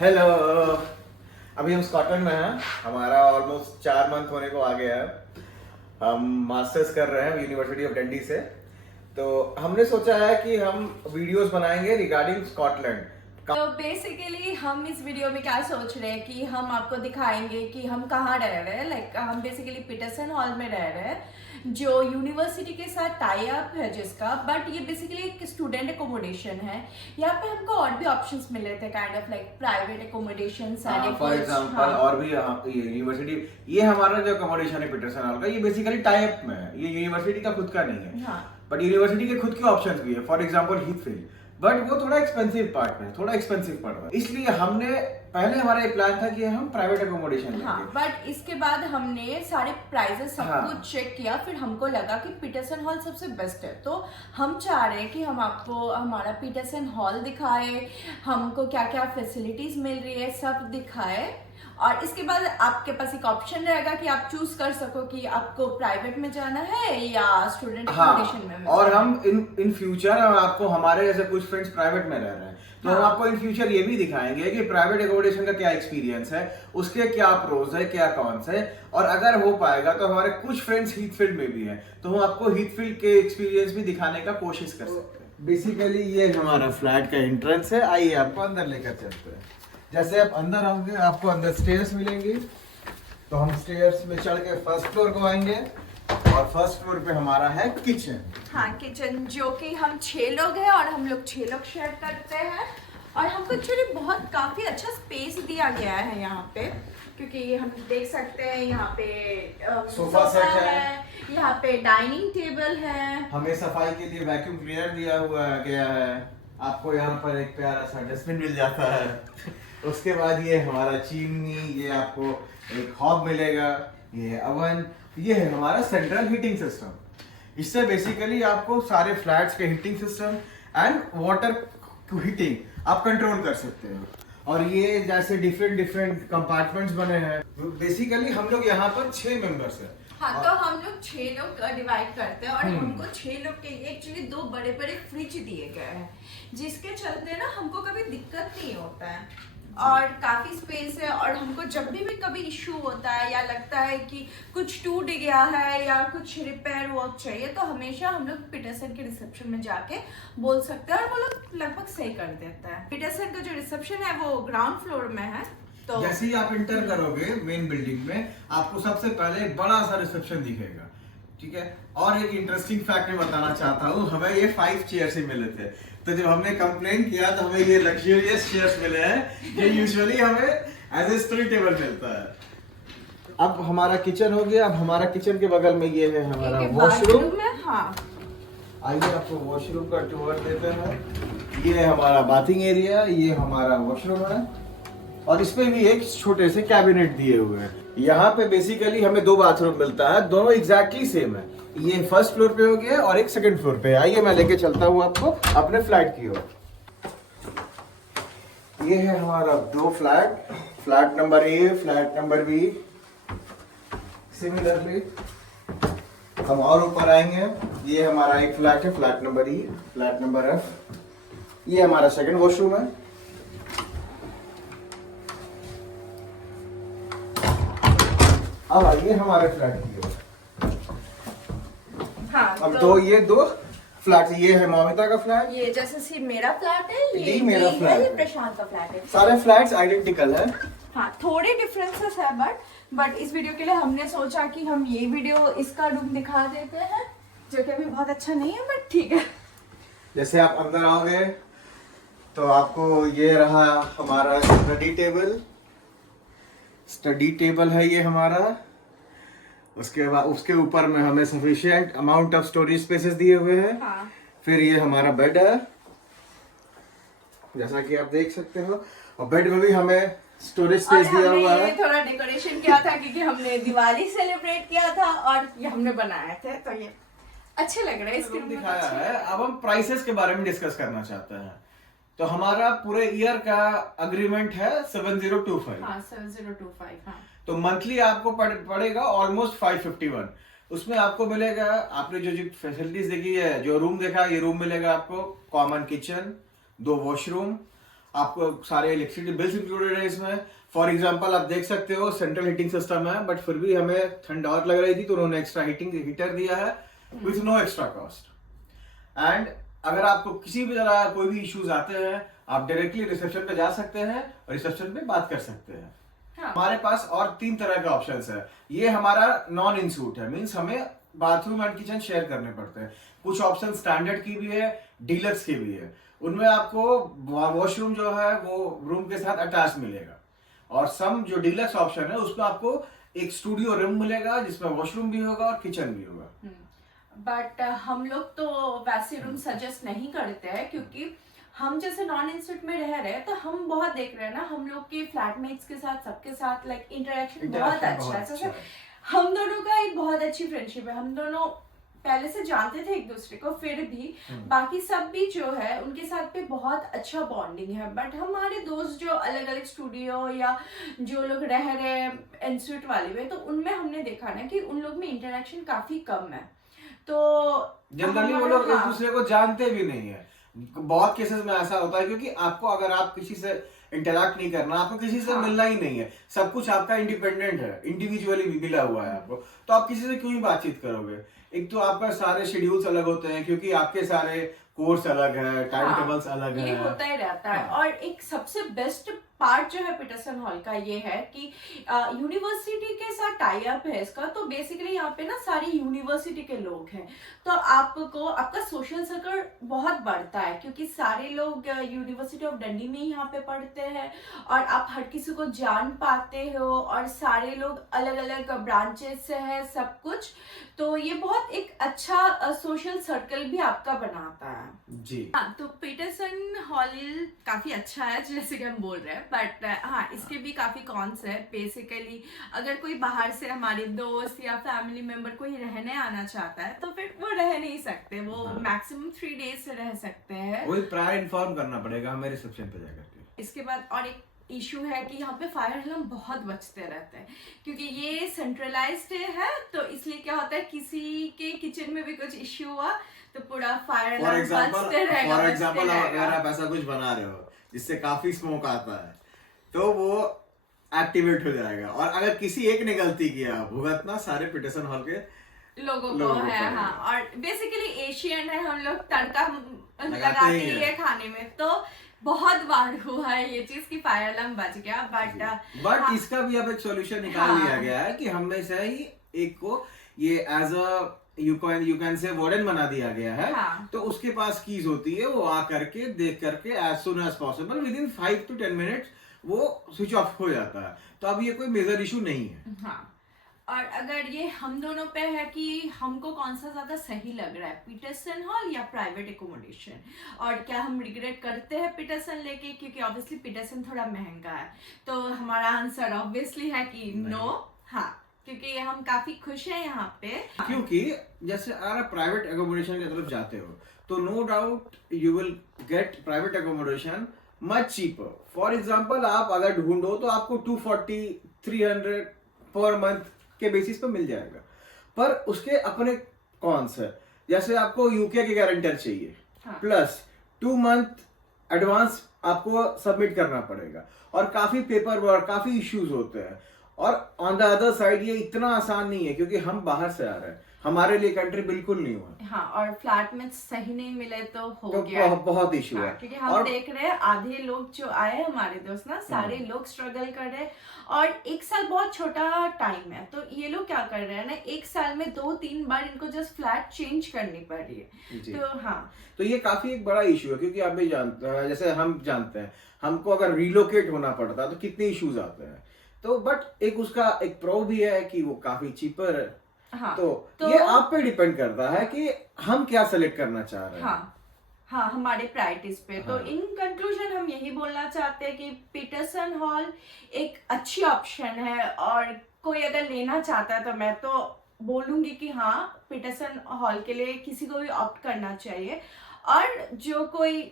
Hello. अभी हम Scotland में हैं। हमारा ऑलमोस्ट 4 मंथ होने को आ गया है। हम मास्टर्स कर रहे हैं यूनिवर्सिटी ऑफ डंडी से। तो हमने सोचा है कि हम वीडियोस बनाएंगे रिगार्डिंग स्कॉटलैंड। तो बेसिकली हम इस वीडियो में क्या सोच रहे हैं कि हम आपको दिखाएंगे कि हम कहाँ रह रहे हैं। लाइक हम बेसिकली पीटरसन हॉल में रह रहे हैं जो यूनिवर्सिटी के साथ टाई अप है जिसका, बट ये बेसिकली एक स्टूडेंट एकोमोडेशन है। यहाँ पे हमको और भी ऑप्शंस मिले थे, kind of like private accommodation. For example और भी ये यूनिवर्सिटी, ये हमारा जो अकोमोडेशन है पीटरसन हॉल का, ये बेसिकली टाई अप में है। ये यूनिवर्सिटी का खुद का नहीं है, बट यूनिवर्सिटी के खुद के ऑप्शंस भी है। फॉर एग्जांपल हीथफील्ड, बट वो थोड़ा एक्सपेंसिव पार्ट में, थोड़ा एक्सपेंसिव पड़ रहा है। इसलिए हमने पहले हमारा ये प्लान था कि हम प्राइवेट एकोमोडेशन लेंगे। हाँ, बट इसके बाद हमने सारे प्राइजेस सब कुछ चेक किया, फिर हमको लगा कि पीटरसन हॉल सबसे बेस्ट है। तो हम चाह रहे हैं कि हम आपको हमारा पीटरसन हॉल दिखाए, हमको क्या क्या फैसिलिटीज मिल रही है सब दिखाए। और इसके बाद आपके पास एक ऑप्शन रहेगा कि आप चूज कर सको कि आपको प्राइवेट में जाना है या स्टूडेंट एकोमोडेशन में। और हम इन फ्यूचर आपको, हमारे जैसे कुछ फ्रेंड्स प्राइवेट में रह रहे हैं, तो हम आपको इन फ्यूचर ये भी दिखाएंगे कि प्राइवेट एकोमोडेशन का क्या एक्सपीरियंस है, उसके क्या प्रोज है, क्या कॉन्स है। और अगर हो पाएगा तो हमारे कुछ फ्रेंड्स हीथफील्ड में भी हैं, तो हम आपको हीथफील्ड के एक्सपीरियंस भी दिखाने का कोशिश कर सकते हैं। बेसिकली ये हमारा फ्लैट का एंट्रेंस है। आइए आपको अंदर लेकर चलते हैं। जैसे आप अंदर आओगे आपको अंदर स्टेयर्स मिलेंगी, तो हम स्टेयर्स में चढ़ के फर्स्ट फ्लोर को आएंगे और फर्स्ट फ्लोर पे हमारा है किचन। हाँ, किचन जो कि हम 6 लोग हैं और हम लोग 6 लोग शेयर करते हैं। और हमको एक्चुअली बहुत काफी अच्छा स्पेस दिया गया है यहाँ पे, क्योंकि हम देख सकते हैं यहाँ पे सोफा सेट है, यहाँ पे डाइनिंग टेबल है। हमें सफाई के लिए वैक्यूम क्लीनर दिया हुआ गया है। आपको यहाँ पर एक प्यारा सा डस्टबिन मिल जाता है। उसके बाद ये हमारा चिमनी, ये आपको एक हॉब मिलेगा, ये अवन, ये है हमारा सेंट्रल हीटिंग सिस्टम। इससे बेसिकली आपको सारे फ्लैट्स के heating system and water heating आप कंट्रोल कर सकते हो। और ये जैसे डिफरेंट कंपार्टमेंट्स बने हैं। बेसिकली हम लोग यहाँ पर 6 मेंबर्स हैं। हाँ, तो हम लोग 6 लोग डिवाइड करते हैं और हमको 6 लोग के लिए एक्चुअली 2 बड़े बड़े फ्रिज दिए गए हैं, जिसके चलते ना हमको कभी दिक्कत नहीं होता है और काफी स्पेस है। और हमको जब भी कभी इशू होता है या लगता है कि कुछ टूट गया है या कुछ रिपेयर वर्क चाहिए, तो हमेशा हम लोग पीटरसन के रिसेप्शन में जाके बोल सकते हैं और वो लोग लगभग सही कर देता है। पीटरसन का जो रिसेप्शन है वो ग्राउंड फ्लोर में है। तो जैसे ही आप इंटर करोगे मेन बिल्डिंग में, आपको सबसे पहले एक बड़ा सा रिसेप्शन दिखेगा, ठीक है। और एक इंटरेस्टिंग फैक्ट मैं बताना चाहता हूँ, हमें ये 5 चेयर्स ही मिले थे। तो जब हमने कंप्लेन किया तो हमें ये लग्जरियस चेयर्स मिले हैं, ये यूजुअली हमें एज ए स्टडी टेबल मिलता है। अब हमारा किचन हो गया। अब हमारा किचन के बगल में ये है हमारा वॉशरूम। हाँ, आइए आपको वॉशरूम का टूर देते हैं। ये है हमारा बाथिंग एरिया, ये हमारा वॉशरूम है और इसमें भी एक छोटे से कैबिनेट दिए हुए हैं। यहाँ पे बेसिकली हमें 2 बाथरूम मिलता है, दोनों एग्जैक्टली सेम है। ये फर्स्ट फ्लोर पे हो गया और एक सेकंड फ्लोर पे। आइए मैं लेके चलता हूँ आपको अपने फ्लैट की ओर। ये है हमारा 2 flat, flat number A, flat number B. Similarly हम और ऊपर आएंगे। ये हमारा एक फ्लैट है, flat number E, flat number F. ये हमारा सेकंड वॉशरूम है। अब आइए हमारे फ्लैट की ओर। हाँ, अब तो ये 2 फ्लैट, ये है मौमिता का फ्लैट, ये जैसे मेरा फ्लैट है, ये मेरा फ्लैट ये है, प्रशांत का फ्लैट है। सारे फ्लैट्स आइडेंटिकल है। हाँ, थोड़े डिफरेंसेस है, बट इस वीडियो के लिए हमने सोचा कि हम ये वीडियो इसका रूम दिखा देते हैं, जो कि अभी बहुत अच्छा नहीं है, बट ठीक है। जैसे आप अंदर आओगे तो आपको ये रहा हमारा स्टडी टेबल। स्टडी टेबल है ये हमारा। उसके बाद उसके ऊपर में हमें sufficient amount of storage spaces दिए हुए हैं। हाँ। फिर ये हमारा बेड है, जैसा कि आप देख सकते हो। और बेड में भी हमें स्टोरेज स्पेस दिया हुआ है। थोड़ा डेकोरेशन किया था क्योंकि हमने दिवाली सेलिब्रेट किया था और ये हमने बनाए थे, तो ये अच्छे लग रहे हैं। इसके रूम दिखाया है। अब हम प्राइसेस के बारे में डिस्कस करना चाहते हैं। तो हमारा पूरे ईयर का अग्रीमेंट है 7025। हाँ, 7025। हाँ, तो मंथली आपको पड़ेगा ऑलमोस्ट 551। उसमें आपको मिलेगा, आपने जो फैसिलिटीज देखी है, जो रूम देखा, ये रूम मिलेगा आपको कॉमन किचन, 2 वॉशरूम, आपको सारे इलेक्ट्रिसिटी बिल्स इंक्लूडेड है इसमें। फॉर एग्जांपल आप देख सकते हो सेंट्रल हीटिंग सिस्टम है, बट फिर भी हमें ठंड और लग रही थी तो उन्होंने एक्स्ट्रा हीटर दिया है with no extra cost. And अगर आपको किसी भी तरह कोई भी इश्यूज आते हैं आप डायरेक्टली रिसेप्शन पे जा सकते हैं और रिसेप्शन पे बात कर सकते हैं। हाँ। हमारे पास और 3 तरह के ऑप्शंस है। ये हमारा नॉन इन सूट है, मींस हमें बाथरूम एंड किचन शेयर करने पड़ते हैं। कुछ ऑप्शन स्टैंडर्ड की भी है, डीलक्स की भी है। उनमें आपको वॉशरूम जो है वो रूम के साथ अटैच मिलेगा, और सम जो डीलक्स ऑप्शन है उसमें आपको एक स्टूडियो रूम मिलेगा जिसमें वॉशरूम भी होगा और किचन भी होगा। बट हम लोग तो वैसे रूम सजेस्ट नहीं करते हैं, क्योंकि हम जैसे नॉन इंस्टीट्यूट में रह रहे हैं तो हम बहुत देख रहे हैं ना, हम लोग के फ्लैटमेट्स के साथ सबके साथ लाइक इंटरेक्शन बहुत अच्छा है। जैसे हम दोनों का एक बहुत अच्छी फ्रेंडशिप है, हम दोनों पहले से जानते थे एक दूसरे को, फिर भी बाकी सब भी जो है उनके साथ पे बहुत अच्छा बॉन्डिंग है। बट हमारे दोस्त जो अलग अलग स्टूडियो या जो लोग रह रहे हैं इंस्टीट्यूट वाले में, तो उनमें हमने देखा ना कि उन लोग में इंटरेक्शन काफी कम है। तो जनरली वो लोग एक दूसरे को जानते भी नहीं है। बहुत केसेस में ऐसा होता है, क्योंकि आपको अगर आप किसी से इंटरेक्ट नहीं करना, आपको किसी से मिलना ही नहीं है, सब कुछ आपका इंडिपेंडेंट है, इंडिविजुअली मिला हुआ है आपको, तो आप किसी से क्यों ही बातचीत करोगे। एक तो आपका सारे शेड्यूल्स अलग होते हैं, क्योंकि आपके सारे कोर्स अलग है, टाइम टेबल्स अलग है, ये होता ही रहता है। और एक सबसे बेस्ट पार्ट जो है पीटरसन हॉल का ये है कि यूनिवर्सिटी के साथ टाई अप है इसका। तो बेसिकली यहाँ पे ना सारी यूनिवर्सिटी के लोग हैं, तो आपको आपका सोशल सर्कल बहुत बढ़ता है, क्योंकि सारे लोग यूनिवर्सिटी ऑफ डंडी में यहाँ पे पढ़ते हैं और आप हर किसी को जान पाते हो, और सारे लोग अलग अलग ब्रांचेस से है सब कुछ। तो ये बहुत एक अच्छा सोशल सर्कल भी आपका बनाता है जी। हाँ, तो पीटरसन हॉल काफी अच्छा है जैसे कि हम बोल रहे हैं, बट हाँ इसके भी काफी कॉन्स है। बेसिकली अगर कोई बाहर से हमारे दोस्त या फैमिली मेंबर कोई रहने आना चाहता है तो फिर वो रह नहीं सकते, वो मैक्सिमम 3 डेज रह सकते हैं। वही प्रायर इन्फॉर्म करना पड़ेगा हमें रिसेप्शन पे जाकर के। इसके बाद और एक इशू है कि यहाँ पे फायर अलार्म बहुत बचते रहते हैं, क्योंकि ये सेंट्रलाइज्ड है, तो इसलिए क्या होता है किसी के किचन में भी कुछ इश्यू हुआ तो पूरा फायर अलार्म बजते रहेगा। फॉर एग्जांपल अगर आप ऐसा कुछ बना रहे हो जिससे काफी स्मोक आता है तो वो एक्टिवेट हो जाएगा, और अगर किसी एक ने गलती किया भुगतना सारे पीटरसन हॉल के लोगों को है। हाँ, और बेसिकली एशियन है, हम लोग तड़का लगाते ही है खाने में, तो बहुत बार हुआ है ये चीज की फायर अलार्म बच गया। बट हाँ, इसका भी अब एक सॉल्यूशन निकाल लिया गया है कि हमेशा ही एक को ये as a you can say warden बना दिया गया है। हाँ। तो उसके पास कीज होती है, वो आ करके देख करके as soon as possible within 5 to 10 minutes वो स्विच ऑफ हो जाता है। तो अब ये कोई मेजर इशू नहीं है। हाँ, और अगर ये हम दोनों पे है कि हमको कौन सा ज्यादा सही लग रहा है, पीटरसन हॉल या प्राइवेट एकोमोडेशन, और क्या हम रिग्रेट करते हैं पीटरसन लेके, क्योंकि ऑब्वियसली पीटरसन थोड़ा महंगा है। तो हमारा आंसर ऑब्वियसली है कि नो। हाँ, क्योंकि हम काफी खुश हैं यहाँ पे। क्योंकि जैसे अगर आप प्राइवेट एकोमोडेशन की तरफ जाते हो तो no doubt you will get private accommodation much cheaper. For example आप अगर ढूंढो तो आपको 240-300 पर मंथ के बेसिस पे मिल जाएगा, पर उसके अपने कॉन्स है। जैसे आपको यूके के गारंटर चाहिए, प्लस 2 मंथ एडवांस आपको सबमिट करना पड़ेगा, और काफी पेपर वर्क, काफी इश्यूज होते हैं। और ऑन द अदर साइड ये इतना आसान नहीं है, क्योंकि हम बाहर से आ रहे हैं, हमारे लिए कंट्री बिल्कुल नहीं हुआ। हाँ, और फ्लैट में सही नहीं मिले तो हो तो गया बहुत इशू है। क्योंकि हम देख रहे हैं आधे लोग जो आए हमारे दोस्त ना, सारे लोग स्ट्रगल कर रहे हैं, और 1 साल बहुत छोटा टाइम है। तो ये लोग क्या कर रहे हैं ना, 1 साल में 2-3 बार इनको जस्ट फ्लैट चेंज करनी पड़ रही है। तो हाँ, तो ये काफी एक बड़ा इशू है, क्योंकि आप भी जानते हैं, जैसे हम जानते हैं हमको अगर रिलोकेट होना पड़ता है तो कितने इश्यूज आते हैं। तो बट एक उसका एक प्रो भी है कि वो काफी चीपर है। हाँ, तो ये आप पे डिपेंड करता है कि हम क्या सेलेक्ट करना चाह रहे हैं। हाँ, हमारे प्रायोरिटीज पे। तो इन कंक्लूजन हम यही बोलना चाहते हैं कि पीटरसन हॉल एक अच्छी ऑप्शन है, और कोई अगर लेना चाहता है तो मैं तो बोलूंगी कि हाँ, पीटरसन हॉल के लिए किसी को भी ऑप्ट करना चाहिए। और जो कोई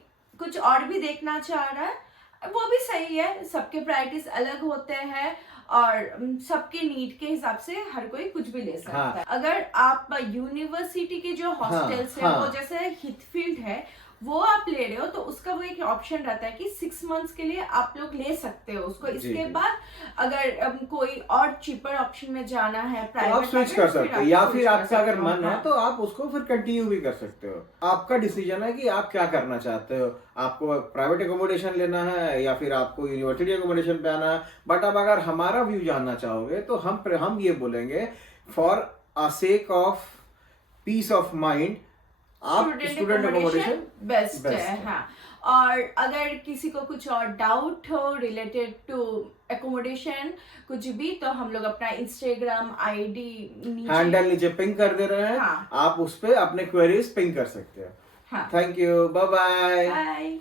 कुछ और भी देखना चाह रहा है वो भी सही है, सबके प्रायोरिटीज अलग होते हैं, और सबके नीड के हिसाब से हर कोई कुछ भी ले सकता है। अगर आप यूनिवर्सिटी के जो हॉस्टल्स है वो जैसे हिथफील्ड है, वो आप ले रहे हो तो उसका वो एक ऑप्शन रहता है कि 6 मंथ्स के लिए आप लोग ले सकते हो उसको। जी, इसके जी। बाद अगर कोई और चीपर ऑप्शन में जाना है तो आप प्राइवेट स्विच कर सकते हो, या फिर आपका अगर मन है हाँ। तो आप उसको फिर कंटिन्यू भी कर सकते हो। आपका डिसीजन है कि आप क्या करना चाहते हो, आपको प्राइवेट एकोमोडेशन लेना है या फिर आपको यूनिवर्सिटी एकोमोडेशन पे आना है। बट अब अगर हमारा व्यू जानना चाहोगे तो हम ये बोलेंगे, for a sake of peace of mind आप स्टूडेंट एकोमोडेशन बेस्ट है। हाँ, और अगर किसी को कुछ और डाउट हो रिलेटेड टू एकोमोडेशन कुछ भी, तो हम लोग अपना इंस्टाग्राम आईडी हैंडल नीचे पिंग कर दे रहे हैं। हाँ। आप उस पे अपने क्वेरीज पिंग कर सकते हो। हाँ। Thank you, bye bye. Bye.